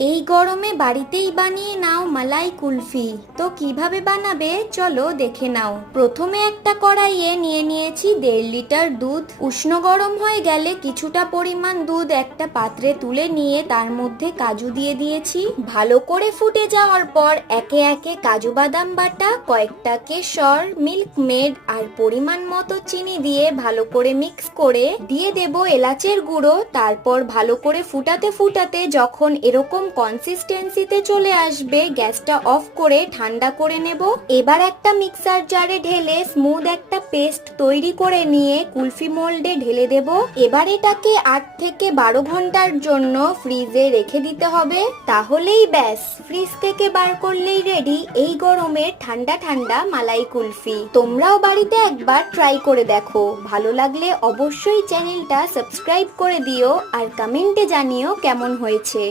এই গরমে বাড়িতেই বানিয়ে নাও মালাই কুলফি। তো কিভাবে বানাবে চলো দেখে নাও। প্রথমে একটা কড়াইয়ে নিয়ে নিয়েছি 1.5 লিটার দুধ। উষ্ণ গরম হয়ে গেলে কিছুটা পরিমাণ দুধ একটা পাত্রে তুলে নিয়ে তার মধ্যে কাজু দিয়ে দিয়েছি। ভালো করে ফুটে যাওয়ার পর একে একে কাজু বাদাম বাটা, কয়েকটা কেশর, মিল্ক মেড আর পরিমাণ মতো চিনি দিয়ে ভালো করে মিক্স করে দিয়ে দেব এলাচের গুঁড়ো। তারপর ভালো করে ফুটাতে ফুটাতে যখন এরকম কনসিস্টেন্সিতে চলে আসবে গ্যাসটা অফ করে ঠান্ডা করে নেব। এবার একটা মিক্সার জারে ঢেলে স্মুথ একটা পেস্ট তৈরি করে নিয়ে কুলফি মোল্ডে ঢেলে দেব। এবার এটাকে 8 থেকে 12 ঘন্টার জন্য ফ্রিজে রেখে দিতে হবে। তাহলেই ব্যাস, ফ্রিজ থেকে বার করলেই রেডি এই গরমে ঠান্ডা ঠান্ডা মালাই কুলফি। তোমরাও বাড়িতে একবার ট্রাই করে দেখো। ভালো লাগলে অবশ্যই চ্যানেলটা সাবস্ক্রাইব করে দিও আর কমেন্টে জানিও কেমন হয়েছে।